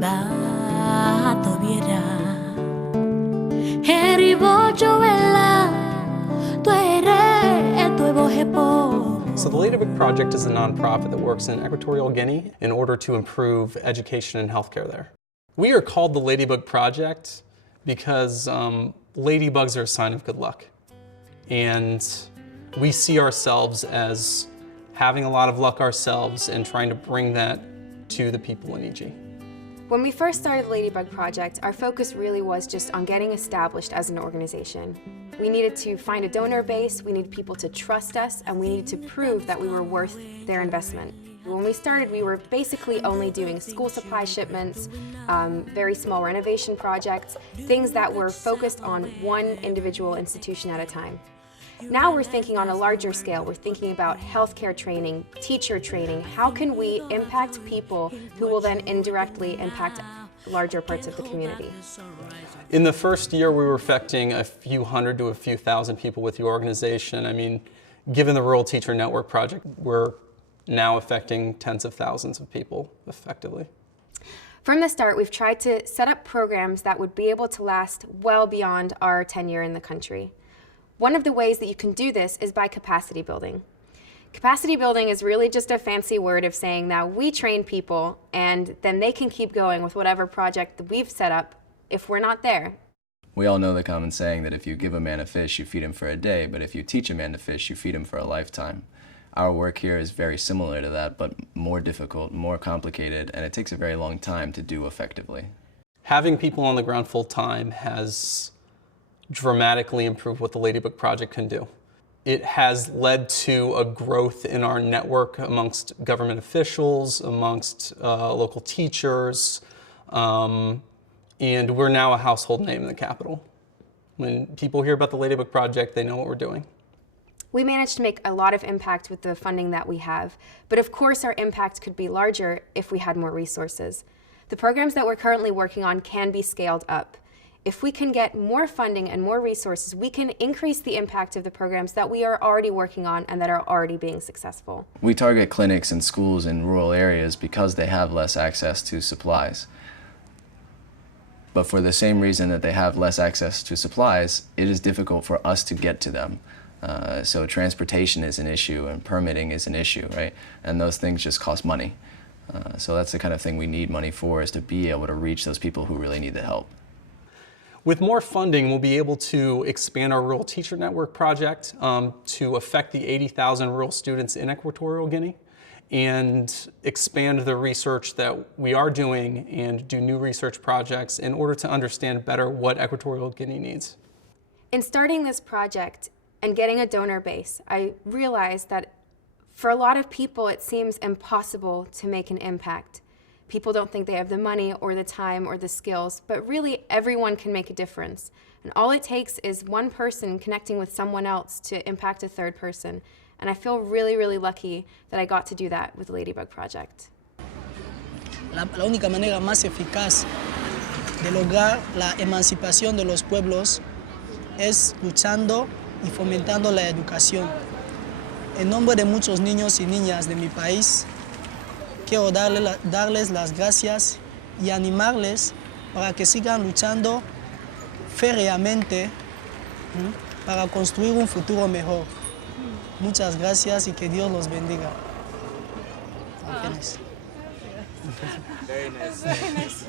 Bato biera Heri bojo vela Tu ere tu bohepo. So the Ladybug Project is a nonprofit that works in Equatorial Guinea in order to improve education and healthcare there. We are called the Ladybug Project because ladybugs are a sign of good luck. And we see ourselves as having a lot of luck ourselves and trying to bring that to the people in EG. When we first started the Ladybug Project, our focus really was just on getting established as an organization. We needed to find a donor base, we needed people to trust us, and we needed to prove that we were worth their investment. When we started, we were basically only doing school supply shipments, very small renovation projects, things that were focused on one individual institution at a time. Now we're thinking on a larger scale. We're thinking about healthcare training, teacher training. How can we impact people who will then indirectly impact larger parts of the community? In the first year, we were affecting a few hundred to a few thousand people with the organization. I mean, given the Rural Teacher Network project, we're now affecting tens of thousands of people effectively. From the start, we've tried to set up programs that would be able to last well beyond our tenure in the country. One of the ways that you can do this is by capacity building. Capacity building is really just a fancy word of saying that we train people and then they can keep going with whatever project that we've set up if we're not there. We all know the common saying that if you give a man a fish, you feed him for a day, but if you teach a man to fish, you feed him for a lifetime. Our work here is very similar to that, but more difficult, more complicated, and it takes a very long time to do effectively. Having people on the ground full time has dramatically improved what the Ladybug Project can do. It has led to a growth in our network amongst government officials, amongst local teachers, and we're now a household name in the capital. When people hear about the Ladybug Project, they know what we're doing. We managed to make a lot of impact with the funding that we have, but of course our impact could be larger if we had more resources. The programs that we're currently working on can be scaled up. If we can get more funding and more resources, we can increase the impact of the programs that we are already working on and that are already being successful. We target clinics and schools in rural areas because they have less access to supplies. But for the same reason that they have less access to supplies, it is difficult for us to get to them. So transportation is an issue and permitting is an issue, right? And those things just cost money. So that's the kind of thing we need money for, is to be able to reach those people who really need the help. With more funding, we'll be able to expand our Rural Teacher Network project to affect the 80,000 rural students in Equatorial Guinea and expand the research that we are doing and do new research projects in order to understand better what Equatorial Guinea needs. In starting this project and getting a donor base, I realized that for a lot of people it seems impossible to make an impact. People don't think they have the money or the time or the skills, but really everyone can make a difference. And all it takes is one person connecting with someone else to impact a third person. And I feel really, really lucky that I got to do that with the Ladybug Project. La única manera más eficaz de lograr la emancipación de los pueblos es luchando y fomentando la educación. En nombre de muchos niños y niñas de mi país, quiero darles las gracias y animarles para que sigan luchando férreamente para construir un futuro mejor. Muchas gracias y que Dios los bendiga. Very nice.